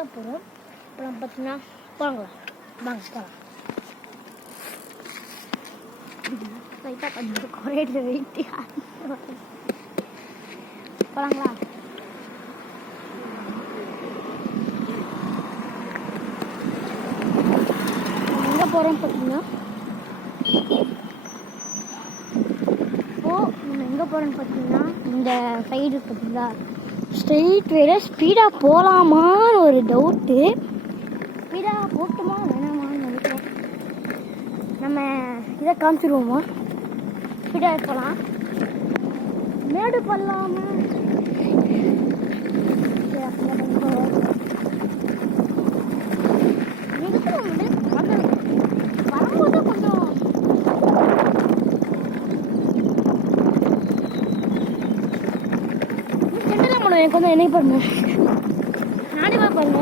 தான் போகிறோம். அப்புறம் பார்த்தீங்கன்னா போகலாங்களா, வாங்க போகலாம். லைட்டாக கொஞ்சம் குறையில வெயிட்டு போகலாங்களா. எங்கே போகிறோம் பார்த்தீங்கன்னா நம்ம எங்கே போகிறோன்னு பார்த்தீங்கன்னா இந்த சைடு பார்த்தீங்களா ஸ்ட்ரெயிட் வேறு ஸ்பீடாக போகலாமான்னு ஒரு டவுட்டு. ஸ்பீடாக போட்டுமா வேணாமான்னு நினைக்கிறேன். நம்ம இதை காமிச்சிடுவோமா, ஸ்பீடாக போகலாம். மேடு பண்ணலாமா வரும்போது கொஞ்சம் எனக்கு வந்து என்ன பாருங்க, நானே பாருங்க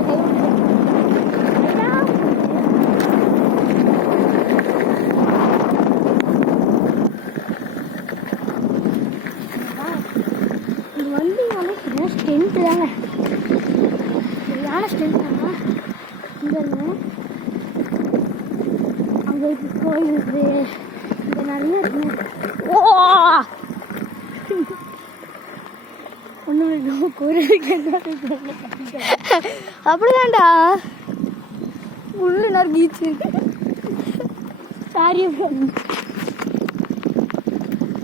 இது வந்து ஸ்ட்ரென்த்து தாங்க, சரியான ஸ்ட்ரென்த் தாங்க. இங்கே அங்கே கோயில் இருக்குது, இங்கே நிறைய இருக்குங்க. ஓ அப்படிதான்டா உள்ள நறுக்கிச்சு. சாரி.